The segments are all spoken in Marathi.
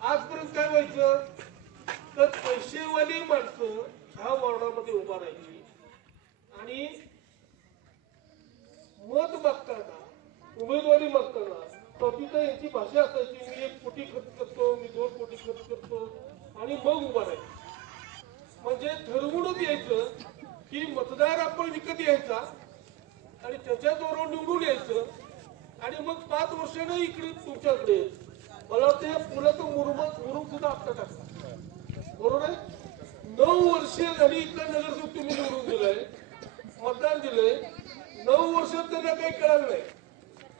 आजपर्यंत काय व्हायचं तर पैसेवाली माणसं ह्या वॉर्डामध्ये उभा राहायची आणि मत मागताना उमेदवारी मागताना कविता यांची भाषा असायची, मी 1 कोटी खर्च करतो, मी 2 कोटी खर्च करतो आणि मग उभा राहायचं. म्हणजे ठरवूनच यायचं की मतदार आपण विकत यायचा आणि त्याच्या जोरावर निवडून यायचं आणि मग 5 वर्षाने इकडे तुमच्याकडे मला वाटतं या पुलाचं मुरुम सुद्धा आता टाकला. बरोबर आहे. 9 वर्षे झाली इथला नगरसेवक तुम्ही निवडून दिलाय, मतदान दिलंय. 9 वर्षात त्यांना काही कळलं नाही.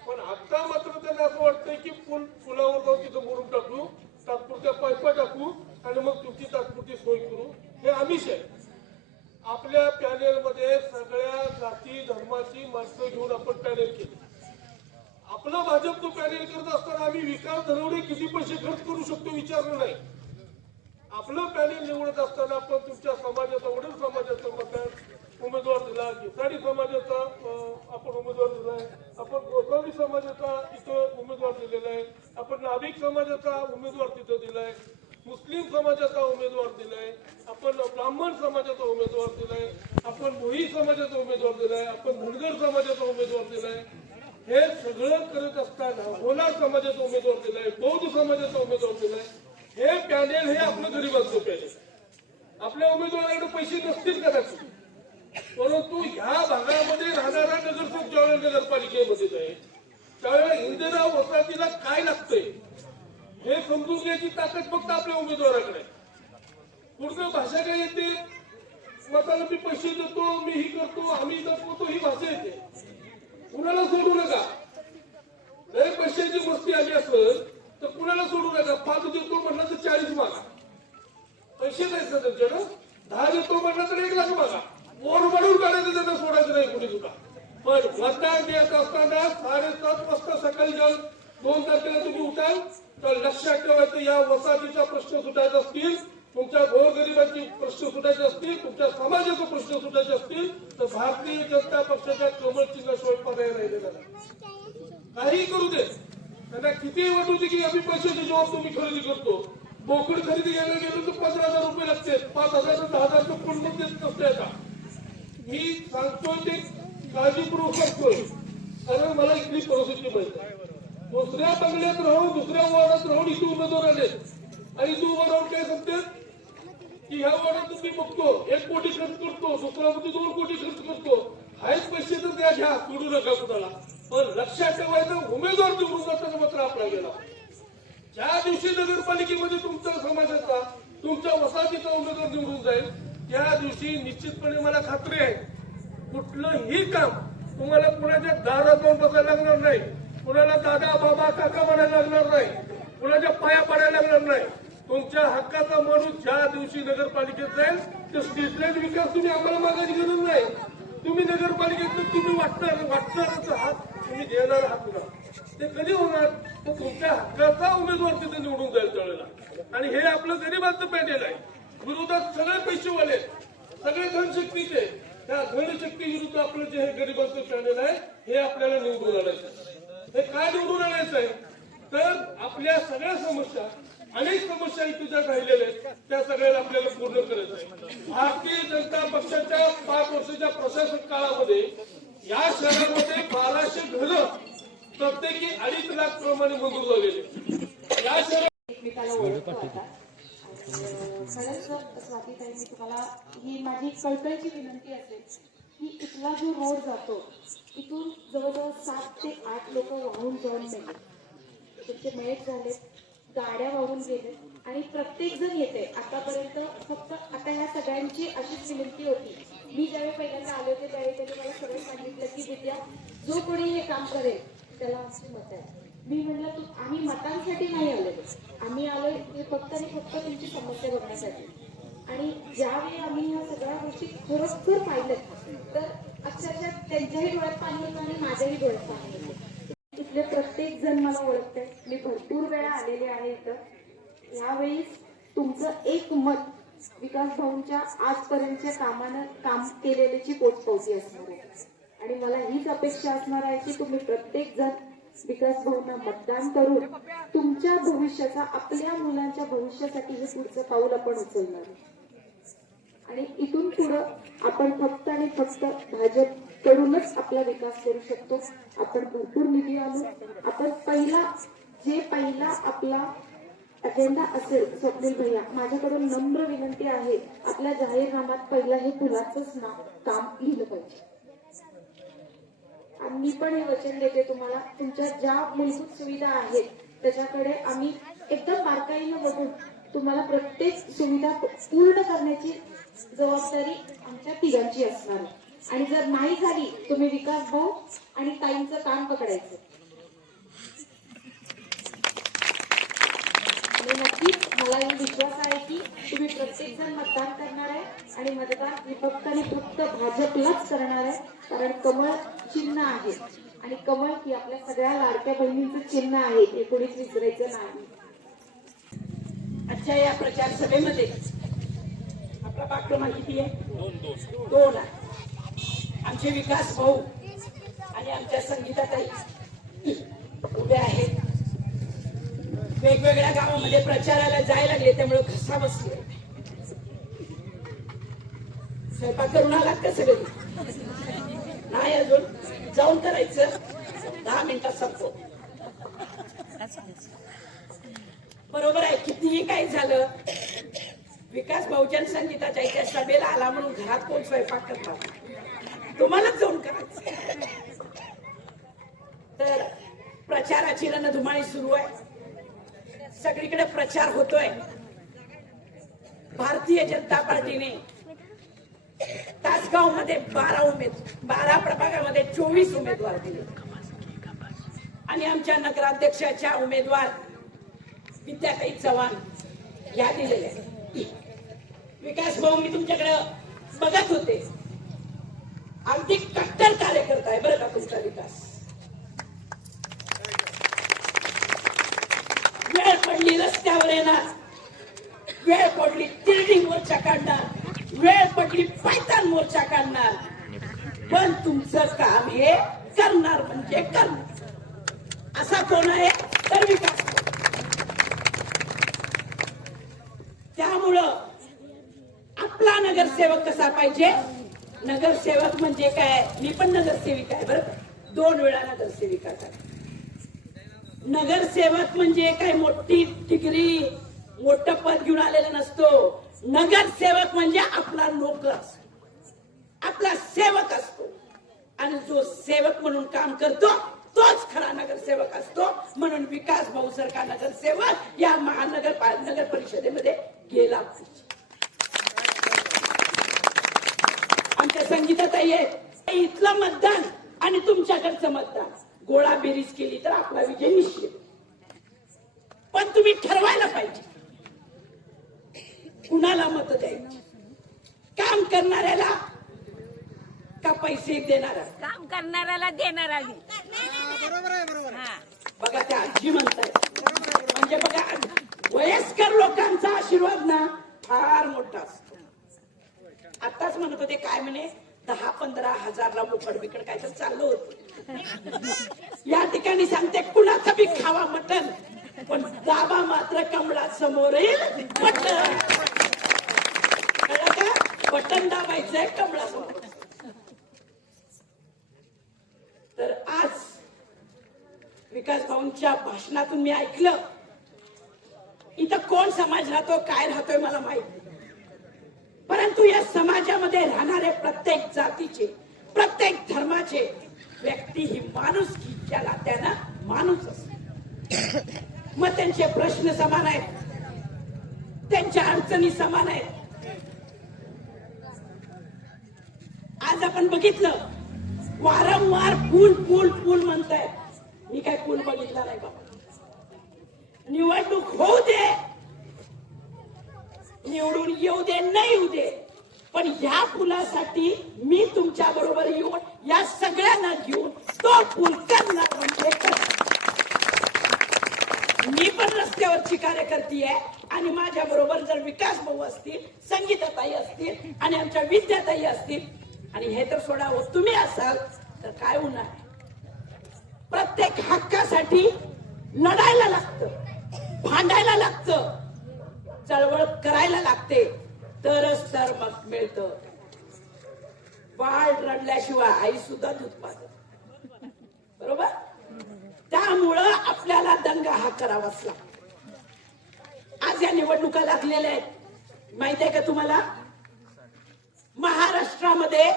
पण आता मात्र त्यांना असं वाटतंय की पुलावर जाऊन तिथं मुरुम टाकू, तात्पुरत्या पायपा टाकू आणि मग तुमची तात्पुरती सोय करू. हे आमिष आहे. आपल्या पॅनेलमध्ये सगळ्या जाती धर्माची माणसं घेऊन आपण पॅनेल केलं. आपलं भाजप तो पॅनेल करत असताना आम्ही विकास धनवडे किती पैसे खर्च करू शकतो विचारलं नाही. आपलं पॅनेल निवडत असताना आपण तुमच्या समाजाचा वडील समाजाचा मतदार उमेदवार दिला, घिसाडी समाजाचा आपण उमेदवार दिलाय, आपण गोसावी समाजाचा इथं उमेदवार दिलेला आहे, आपण नाभिक समाजाचा उमेदवार तिथं दिलाय, मुस्लिम समाजाचा उमेदवार दिलाय, आपण ब्राह्मण समाजाचा उमेदवार दिलाय, आपण भोई समाजाचा उमेदवार दिलाय, आपण धनगर समाजाचा उमेदवार दिलाय. हे सगळं करत असताना होलार समाजाचा उमेदवार दिलाय, बौद्ध समाजाचा उमेदवार दिलाय. हे पॅनेल हे आपलं गरीबाचं पॅनेल. आपल्या उमेदवाराकडे पैसे नसतील कदाचित, परंतु ह्या भागामध्ये राहणारा नगरसेवक ज्यावेळेला नगरपालिकेमध्ये जाईल त्यावेळेला इंदिरा वसाहतीला काय लागतंय हे समजून घ्यायची ताकद फक्त आपल्या उमेदवाराकडे. पूर्ण भाषा काय येते, मताला मी पैसे देतो, मी ही करतो, आम्ही दाखवतो, ही भाषा येते. कुणाला सोडू नका. जर पैशाची गोष्टी आली असेल तर कुणाला सोडू नका. 5 देतो म्हणला तर 40 मागा. पैसे नाहीत ना त्यांच्याकडे. 10 देतो म्हणला तर 1 लाख मागा. मोर म्हणून काढायचं, त्यांना सोडायचं नाही कुणी सुद्धा. पण मतदान देत असताना 7:30 वाजता सकाळी जेव्हा 2 तारखेला तुम्ही उठाल तर लक्षात ठेवायचं, या वसाहतीचा प्रश्न सुटायचा असतील, तुमच्या गोरगरिबांचे प्रश्न सुटायचे असतील, तुमच्या समाजाचे प्रश्न सुटायचे असतील तर भारतीय जनता पक्षाच्या कमळ चिन्हाशिवाय पर्याय राहिलेला नाही. काही करू दे, त्यांना किती वाटू दे की आम्ही पैशाचे जॉब तुम्ही खरेदी करतो. बोकड खरेदी घ्यायला गेलो तर 15,000 रुपये लागते. 5,000 10,000 कोण देत नसते. आता मी सांगतोय ते काळजीपूर्वक करतोय, कारण मला इथली परिस्थिती माहिती. दुसऱ्या बंगल्यात राहून, दुसऱ्या वॉर्डात राहून इथे उमेदवार आले आणि इथे उभं राहून काय सांगतात की ह्या वॉर्डात तुम्ही बघतो 1 कोटी खर्च करतो, दुसरा मध्ये 2 कोटी खर्च करतो. हाच पैसे तर त्या घ्या, सोडू नका कुणाला. पण लक्षात ठेवायचं, उमेदवार निवडून जाताना मात्र आपला गेला. ज्या दिवशी नगरपालिकेमध्ये तुमच्या समाजाचा, तुमच्या वसाहतीचा उमेदवार निवडून जाईल त्या दिवशी निश्चितपणे मला खात्री आहे कुठलंही काम तुम्हाला कुणाच्या दारात जाऊन बसायला लागणार नाही, कुणाला दादा बाबा काका म्हणायला लागणार नाही, कुणाच्या पाया पडायला लागणार नाही. तुमच्या हक्काचा माणूस ज्या दिवशी नगरपालिकेत जाईल तर स्ट्रीट लाईट विकास तुम्ही आम्हाला मागायची गरज नाही. तुम्ही नगरपालिकेत तुम्ही वाटणारच आहात, तुम्ही देणार आहात ना. ते कधी होणार तर तुमच्या हक्काचा उमेदवार तिथे निवडून जाईल त्यावेळेला. आणि हे आपलं गरीबाचं पॅनेल आहे. विरोधात सगळे पैसेवाले, सगळे धनशक्तीचे. त्या धनशक्ती विरुद्ध आपलं जे हे गरीबाचं पॅनेल आहे हे आपल्याला निवडून आणायचं. हे काय निवडून आणायचं आहे तर आपल्या सगळ्या समस्या, अनेक समस्या इथं राहिलेल्या आहेत त्या सगळ्याला आपल्याला पूर्ण करायचं आहे. भारतीय जनता पक्षाच्या 5 वर्षाच्या प्रशासक काळामध्ये या शहरामध्ये 1200 घरं प्रत्येकी 2.5 लाख प्रमाणे मंजूर झालेले. या शहरात एकमेकाला ओळखतो आता. खरंच स्वातीताई, मी तुम्हाला ही माझी कळकळीची विनंती असेल की इथला जो रोड जातो इथून जवळजवळ 7 ते 8 लोक वाहून जाऊन गेले, त्यांचे मयत झाले, गाड्या वाहून गेले आणि प्रत्येक जण येते. आतापर्यंत फक्त आता ह्या सगळ्यांची अशीच विनंती होती. मी ज्यावेळी पहिल्यांदा आले होते त्यावेळी त्यांनी मला सगळं सांगितलं की विद्या, जो कोणी हे काम करेल त्याला आमची मत आहे. मी म्हटलं आम्ही मतांसाठी नाही आलो, आम्ही आलोय हे फक्त आणि फक्त तुमची समस्या बघण्यासाठी. आणि ज्यावेळी आम्ही ह्या सगळ्या गोष्टी खरोखर पाहिल्यात तर अक्षरशः त्यांच्याही डोळ्यात पाणी होतं आणि माझ्याही डोळ्यात पाणी होतं. इथले प्रत्येक जण मला ओळखते. मी भरपूर वेळा आलेले आहे इथं. यावेळी तुमचं एक मत विकास भाऊंच्या आजपर्यंतच्या काम केलेल्याची पोचपावती असणार आहे. आणि मला हीच अपेक्षा असणार आहे की तुम्ही प्रत्येक जण विकास भाऊंना मतदान करून तुमच्या भविष्याचा, आपल्या मुलांच्या भविष्यासाठी हे पुढचं पाऊल आपण उचलणार आहे. आणि इथून पुढं आपण फक्त आणि फक्त भाजप कडूनच आपला विकास करू शकतो. आपण भरपूर निधी आणू. आपण पहिला आपला अजेंडा असेल, स्वप्नील भैया, माझ्याकडून नम्र विनंती आहे, आपल्या जाहीरनाम्यात पहिला हे पुलाचंच काम लिहिलं पाहिजे. आम्ही पण हे वचन देते तुम्हाला, तुमच्या ज्या मूलभूत सुविधा आहेत त्याच्याकडे आम्ही एकदम बारकाईनं बघून तुम्हाला प्रत्येक सुविधा पूर्ण करण्याची जबाबदारी आमच्या तिघांची असणार आहे. आणि जर नाही झाली, तुम्ही विकास भाऊ आणि ताईंचं काम पकडायचं. आणि नक्कीच मला विश्वास आहे की तुम्ही प्रत्येक जण मतदान करणार आहे आणि मतदान हे फक्त आणि फक्त भाजपलाच करणार आहे. कारण कमळ चिन्ह आहे आणि कमळ ही आपल्या सगळ्या लाडक्या बहिणींचं चिन्ह आहे, हे कोणीच विसरायचं नाही. आजच्या या प्रचार सभेमध्ये आपला भाग क्रमांक किती आहे? 2 आहे. आमचे विकास भाऊ आणि आमच्या संगीताताई उभे आहेत. वेगवेगळ्या गावामध्ये प्रचाराला जायला लागले, त्यामुळे घसा बसले. स्वयंपाक करून आलात का सगळे? नाही अजून, जाऊन करायचं. 10 मिनिटात संपतो. बरोबर आहे. कितीही काही झालं, विकास भाऊच्या संगीताच्या इथे सभेला आला म्हणून घरात कोण स्वयंपाक करतात? तुम्हालाच जाऊन करायचं. तर प्रचाराची रणधुमाळी सुरू आहे. सगळीकडे प्रचार होतोय. भारतीय जनता पार्टीने तासगाव मध्ये 12 प्रभागामध्ये 24 उमेदवार दिले आणि आमच्या नगराध्यक्षाच्या उमेदवार विद्याताई चव्हाण या दिलेल्या. विकास भाऊ, मी तुमच्याकडे बघत होते, अगदी कट्टर कार्यकर्ता आहे बरं का तुमचा विकास. वेळ पडली रस्त्यावर येणार, वेळ पडली तिरडी मोर्चा काढणार, वेळ पडली पायतान मोर्चा काढणार, पण तुमचं काम हे करणार म्हणजे करणार. असा कोण आहे? तर विकास. त्यामुळं आपला नगरसेवक कसा पाहिजे? नगरसेवक म्हणजे काय? मी पण नगरसेविका आहे बरं, 2 वेळा नगरसेविका आहे. नगरसेवक म्हणजे काय मोठी डिग्री, मोठं पद घेऊन आलेला नसतो. नगरसेवक म्हणजे आपला नोकर असतो, आपला सेवक असतो. आणि जो सेवक म्हणून काम करतो तोच खरा नगरसेवक असतो. म्हणून विकास भाऊ सारखा नगरसेवक या नगर परिषदेमध्ये गेला पाहिजे. आमच्या संगीताताई आहे, इथलं मतदान आणि तुमच्याकडचं मतदान गोळा बेरीज केली तर आपला विजय निश्चित. पण तुम्ही ठरवायला पाहिजे कुणाला मत द्यायची. काम करणाऱ्याला का पैसे देणारा? काम करणाऱ्याला देणार आम्ही. बघा त्या आजी म्हणतायत, म्हणजे बघा वयस्कर लोकांचा आशीर्वाद ना फार मोठा असतो. आताच म्हणत होते काय म्हणे 10-15 हजारला मोकड बिकड काय तर चाललं होत. या ठिकाणी सांगते कुणाचं बी खावा मटण, पण दाबा मात्र कमळा समोर येईल मटण. कळलं का? बटन दाबायचंय कमळा समोर. तर आज विकास भाऊंच्या भाषणातून मी ऐकलं, इथं कोण समाज राहतो काय राहतोय मला माहित नाही, परंतु या समाजामध्ये राहणारे प्रत्येक जातीचे, प्रत्येक धर्माचे व्यक्ती ही माणूस की ज्याला त्यांना माणूस असतो. मग त्यांचे प्रश्न समान आहेत, त्यांच्या अडचणी समान आहेत. आज आपण बघितलं वारंवार पूल पूल पूल म्हणतायत. मी काय पूल बघितला नाही बाबा. निवडणूक होऊ दे, निवडून येऊ दे, नाही येऊ दे, पण या पुलासाठी मी तुमच्या बरोबर येऊन या सगळ्यांना घेऊन तो पूल करणार म्हणजे मी पण रस्त्यावरची कार्यकर्ती आहे. आणि माझ्या बरोबर जर विकास भाऊ असतील, संगीताताई असतील आणि आमच्या विद्याताई असतील, आणि हे तर सोडा हो तुम्ही असाल तर काय होणार? प्रत्येक हक्कासाठी लढायला लागतं, भांडायला लागतं, चळवळ करायला लागते, तरच तर मग मिळतं. बाळ रडल्याशिवाय आई सुद्धा दूध पाजत, बरोबर. त्यामुळं आपल्याला दंगा हा करावाच लागतो. आज या निवडणुका लागलेल्या आहेत, माहिती आहे का तुम्हाला? महाराष्ट्रामध्ये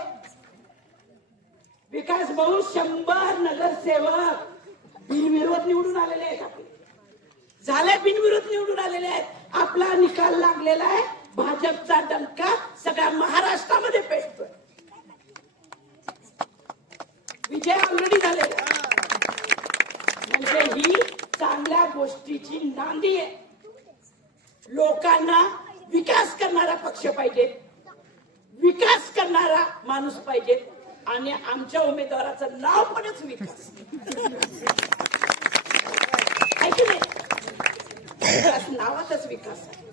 विकास भाऊ 100 नगरसेवक बिनविरोध निवडून आलेले आहेत. आपले झाले बिनविरोध निवडून आलेले आहेत. आपला निकाल लागलेला आहे. भाजपचा डंका सगळ्या महाराष्ट्रामध्ये पेटतोय. विजय ऑलरेडी झालेला म्हणजे ही चांगल्या गोष्टीची नांदी आहे. लोकांना विकास करणारा पक्ष पाहिजे, विकास करणारा माणूस पाहिजे आणि आमच्या उमेदवाराचं नाव पणच विकास आहे की नाही? विकास नावातच विकास आहे.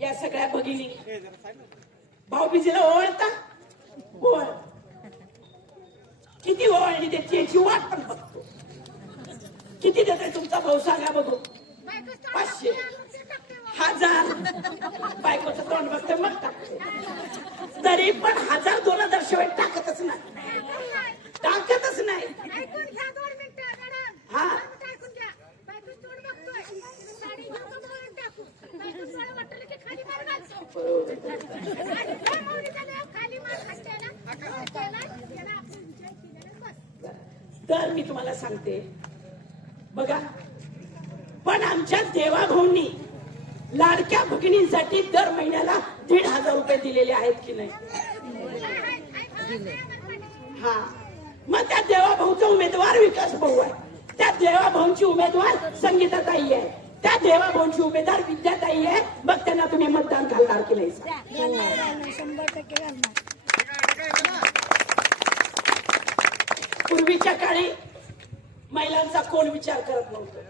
या सगळ्या भगिनी भाऊबीजेला ओळखता? ओळ किती ओळणी त्याची वाट पण बघतो. किती देते तुमचा भाऊ सांगा बघू? 500 1000 बायकोचं तोंड बघते मग टाकते. तरी पण 1000-2000 शिवाय टाकतच नाही, टाकतच नाही. हा तर मी तुम्हाला सांगते बघा, पण आमच्या देवाभाऊंनी लाडक्या भगिनींसाठी दर महिन्याला 1,500 रुपये दिलेले आहेत की नाही? हा, मग त्या देवाभाऊचा उमेदवार विकास भाऊ आहे, त्या देवाभाऊंची उमेदवार संगीताताई आहे, त्या देवाभाऊंची उमेदवार विद्याताई आहे. मग त्यांना तुम्ही मतदान घालणार की नाही? 100% घालणार. पूर्वीच्या काळी महिलांचा कोण विचार करत नव्हतं,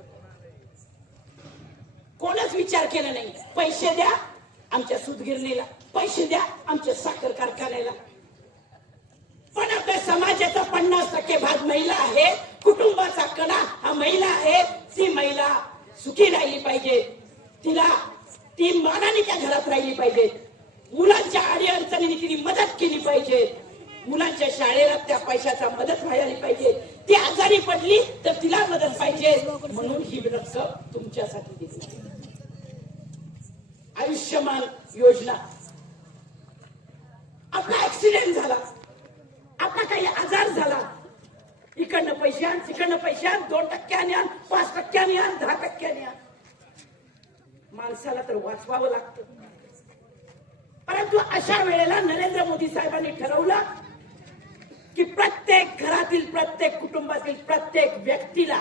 कोणच विचार केला नाही. पैसे द्या आमच्या सूतगिरणीला, पैसे द्या आमच्या साखर कारखान्याला. पण आपल्या समाजाचा 50% भाग महिला आहे, कुटुंबाचा कणा हा महिला आहे. ती महिला सुखी राहिली पाहिजे, तिला ती मानाने त्या घरात राहिली पाहिजे. मुलांच्या अडीअडचणीने तिने मदत केली पाहिजे, मुलांच्या शाळेला त्या पैशाचा मदत व्हायला पाहिजे. ती आजारी पडली तर तिला मदत पाहिजे, म्हणून ही रक्कम तुमच्यासाठी दिली. आयुष्यमान योजना, आपला ऍक्सिडेंट झाला, आपला काही आजार झाला, इकडनं पैसे आण, तिकडनं पैसे आण, 2% आण, 5% आण, 10% आण. माणसाला तर वाचवावं लागतं. परंतु अशा वेळेला नरेंद्र मोदी साहेबांनी ठरवलं की प्रत्येक घरातील, प्रत्येक कुटुंबातील प्रत्येक व्यक्तीला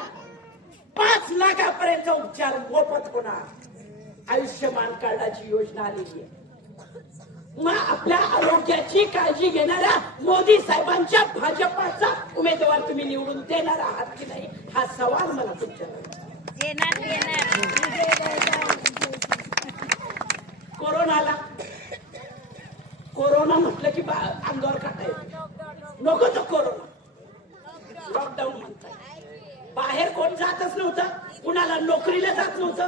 5 लाखापर्यंत उपचार मोफत होणार. आयुष्यमान कार्डाची योजना आलेली आहे. मग आपल्या आरोग्याची काळजी घेणाऱ्या मोदी साहेबांच्या भाजपाचा उमेदवार तुम्ही निवडून देणार आहात की नाही, हा सवाल मला तुमच्याकडे. कोरोनाला, कोरोना म्हटलं की अंगावर काटा येतो. नको तो कोरोना, लॉकडाऊन म्हणतात. बाहेर कोण जातच नव्हतं, कुणाला नोकरीला जात नव्हतं,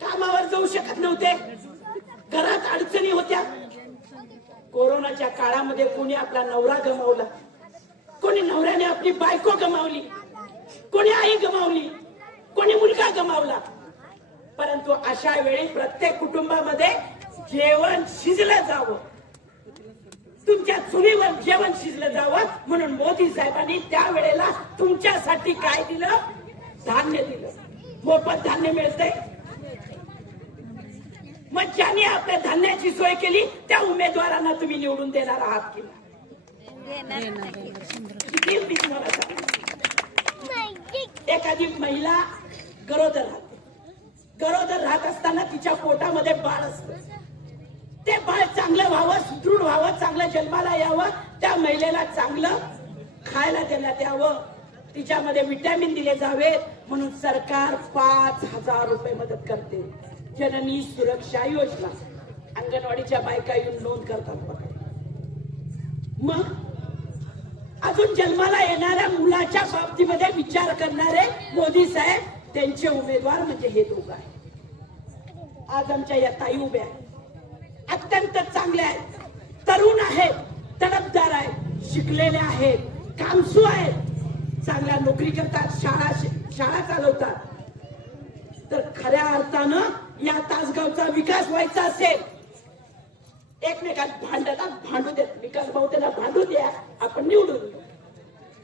कामावर जाऊ शकत नव्हते, घरात अडचणी होत्या. कोरोनाच्या काळामध्ये कोणी आपला नवरा गमावला, कोणी नवऱ्याने आपली बायको गमावली, कोणी आई गमावली, कोणी मुलगा गमावला. परंतु अशा वेळी प्रत्येक कुटुंबामध्ये जेवण शिजलं जावं, तुमच्या चुलीवर जेवण शिजलं जावं, म्हणून मोदी साहेबांनी त्यावेळेला तुमच्यासाठी काय दिलं? धान्य दिलं. मोफत धान्य मिळतंय. मग ज्यांनी आपल्या धान्याची सोय केली त्या उमेदवारांना तुम्ही निवडून देणार आहात की नाही? किती तुम्हाला सांगते, एखादी महिला गरोदर राहते, गरोदर राहत असताना तिच्या पोटामध्ये बाळ असतं. ते बाळ चांगलं व्हावं, सुदृढ व्हावं, चांगलं जन्माला यावं, त्या महिलेला चांगलं खायला देण्यात यावं, तिच्यामध्ये विटॅमिन दिले जावेत, म्हणून सरकार 5,000 रुपये मदत करते. जननी सुरक्षा योजना, अंगणवाडीच्या बायका येऊन नोंद करतात बघा. मग अजून जन्माला येणाऱ्या मुलाच्या बाबतीमध्ये विचार करणारे मोदी साहेब, त्यांचे उमेदवार म्हणजे हे दोघं आहे. आज आमच्या या ताई उभ्या आहेत, अत्यंत चांगल्या आहेत, तरुण आहेत, तडफदार आहेत, शिकलेल्या आहेत, कामसू आहेत, चांगल्या नोकरी करतात, शाळा चालवतात. तर खऱ्या अर्थानं या तासगावचा विकास व्हायचा असेल, एकमेकात भांडतात, भांडू देत. विकास भाऊ त्यांना भांडू द्या, आपण निवडून देऊ,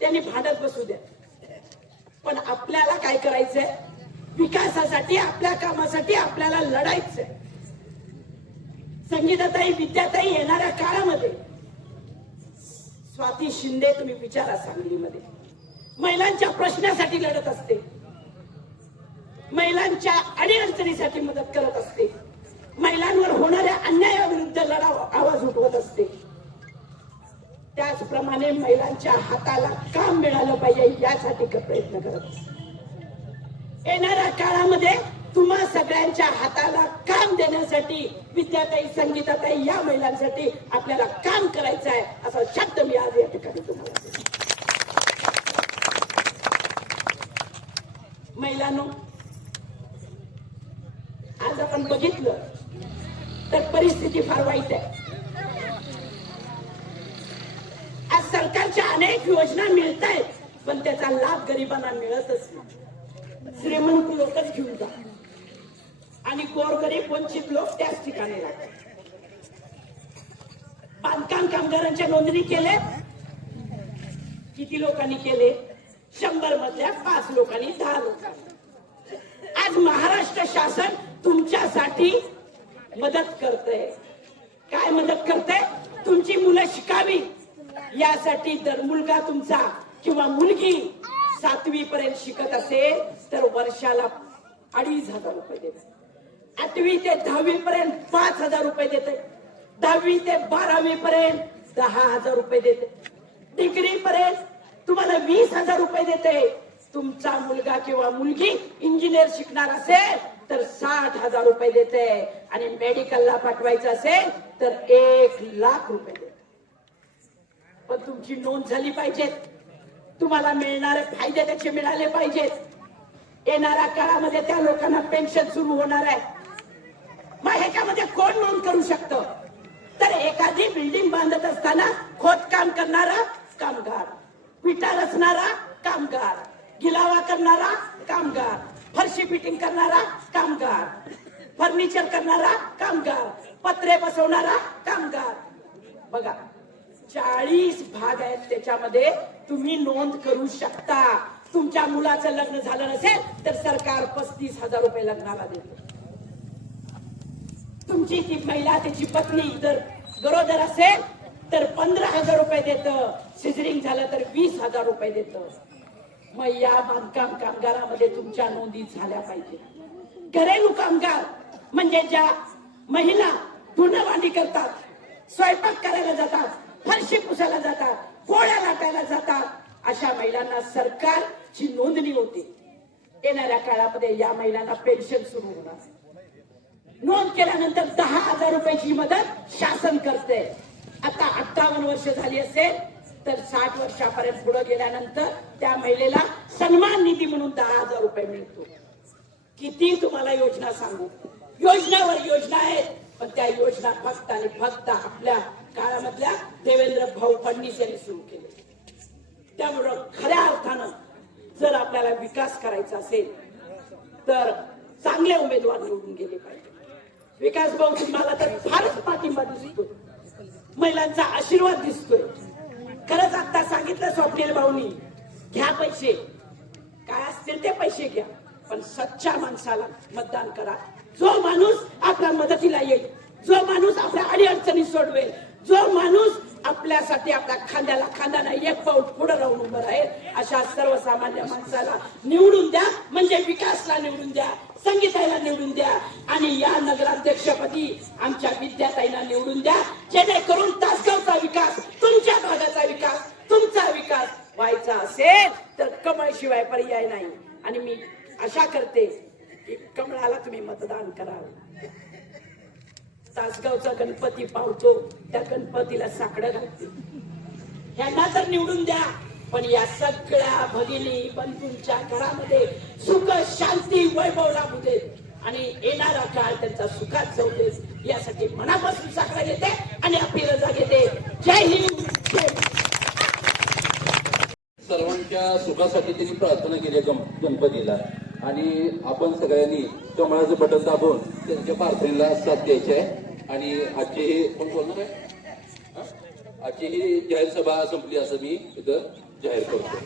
त्यांनी भांडत बसू द्या. पण आपल्याला काय करायचंय? विकासासाठी, आपल्या कामासाठी आपल्याला लढायचंय. संगीताताई, विद्याताई येणाऱ्या काळामध्ये, स्वाती शिंदे तुम्ही विचारा, सांगलीमध्ये महिलांच्या प्रश्नासाठी लढत असते, महिलांच्या अडीअडचणीसाठी मदत करत असते, महिलांवर होणाऱ्या अन्यायाविरुद्ध आवाज उठवत असते. त्याचप्रमाणे महिलांच्या हाताला काम मिळालं पाहिजे यासाठी प्रयत्न करत असते. येणाऱ्या काळामध्ये तुम्हा सगळ्यांच्या हाताला काम देण्यासाठी विद्याताई, संगीताताई या महिलांसाठी आपल्याला काम करायचं आहे, असा शब्द मी आज या ठिकाणी तुम्हाला देतो. महिलांनो, आज आपण बघितलं तर परिस्थिती फार वाईट आहे. आज सरकारच्या अनेक योजना मिळत आहेत, पण त्याचा लाभ गरिबांना मिळतच नाही. श्रीमंत लोकच घेऊन जा आणि गोरगरीब वंचित लोक त्याच ठिकाणी राहतात. बांधकाम कामगारांच्या नोंदणी केले, किती लोकांनी केले? 100 मधल्या 5 लोकांनी, 10 लोकांनी. आज महाराष्ट्र शासन तुमच्यासाठी मदत करतंय. काय मदत करतंय? तुमची मुलं शिकावी यासाठी जर मुलगा तुमचा किंवा मुलगी 7वी पर्यंत शिकत असेल तर वर्षाला 2,500 रुपये देते. 8वी ते 10वी पर्यंत 5,000 रुपये देते. 10वी ते 12वी पर्यंत 10,000 रुपये देते. डिग्री पर्यंत तुम्हाला 20,000 रुपये देते. तुमचा मुलगा किंवा मुलगी इंजिनियर शिकणार असेल तर 60,000 रुपये देते आणि मेडिकलला पाठवायचं असेल तर 1,00,000 रुपये देते. पण तुमची नोंद झाली पाहिजे, तुम्हाला मिळणारे फायदे त्याचे मिळाले पाहिजेत. येणाऱ्या काळामध्ये त्या लोकांना पेन्शन सुरू होणार आहे. मग ह्याच्यामध्ये कोण नोंद करू शकतं? तर एखादी बिल्डिंग बांधत असताना खोदकाम करणारा कामगार, विटा रचणारा कामगार, गिलावा करणारा कामगार, फरशी फिटिंग करणारा कामगार, फर्निचर करणारा कामगार, पत्रे बसवणारा कामगार. बघा, 40 भाग आहेत, त्याच्यामध्ये तुम्ही नोंद करू शकता. तुमच्या मुलाचं लग्न झालं नसेल तर सरकार 35,000 रुपये लग्नाला देतं. तुमची ती महिला, त्याची पत्नी जर गरोदर असेल तर 15,000 रुपये देतं. सिझरिंग झालं तर 20,000 रुपये देतं. मग या बांधकाम कामगारामध्ये तुमच्या नोंदी झाल्या पाहिजे. घरेलू कामगार म्हणजे ज्या महिला धुणं भांडी करतात, स्वयंपाक करायला जातात, फरशी पुसायला जातात, पोळ्या लाटायला जातात, अशा महिलांना सरकारची नोंदणी होते. येणाऱ्या काळामध्ये या महिलांना पेन्शन सुरू होणार. नोंद केल्यानंतर 10,000 रुपयाची मदत शासन करते. आता 58 वर्ष झाली असेल तर 60 वर्षापर्यंत पुढे गेल्यानंतर त्या महिलेला सन्मान निधी म्हणून 10,000 रुपये मिळतो. किती तुम्हाला योजना सांगू, योजनावर योजना आहेत, पण त्या योजना फक्त आणि फक्त आपल्या काळामधल्या देवेंद्र भाऊ फडणवीस यांनी सुरू केले. त्यामुळं खऱ्या अर्थानं जर आपल्याला विकास करायचा असेल तर चांगले उमेदवार निवडून गेले पाहिजे. विकास भाऊ, तुम्हाला तर फारच पाठिंबा दिसतोय, महिलांचा आशीर्वाद दिसतोय. खरंच आता सांगितलं स्वप्नील भाऊनी, घ्या पैसे, काय असतील ते पैसे घ्या, पण सच्च्या माणसाला मतदान करा. जो माणूस आपल्या मदतीला येईल, जो माणूस आपल्या अडीअडचणी सोडवेल, जो माणूस आपल्यासाठी आपल्या खांद्याला खांद्याला एक पाऊल पुढे राहून उभं राहील, अशा सर्वसामान्य माणसाला निवडून द्या. म्हणजे विकासला निवडून द्या, संगीताईला निवडून द्या आणि या नगराध्यक्षपदी आमच्या विद्याताईला निवडून द्या. जेणेकरून तासगावचा विकास, तुमच्या भागाचा विकास, तुमचा विकास व्हायचा असेल तर कमळ शिवाय पर्याय नाही. आणि मी आशा करते की कमळाला तुम्ही मतदान करावं. तासगावचा गणपती पावतो, त्या गणपतीला साकडं घालते. ह्यांना तर निवडून द्या, पण या सगळ्या भगिनी बंधूंच्या घरामध्ये सुख शांती वैभव लाभू देत आणि येणारा काळ त्यांचा सुखात जाऊ देत यासाठी मनापासून साकडा घेते आणि आपली रजा घेते. जय हिंद, जय सर्वांच्या सुखासाठी त्यांनी प्रार्थना केली गणपतीला आणि आपण सगळ्यांनी कमळाचं बटन दाबून त्यांच्या प्रार्थनेला साथ द्यायची आहे. आणि आजची ही कोण बोलणार आहे? आजची ही जाहीर सभा संपली असं मी इथं जाहीर करतो.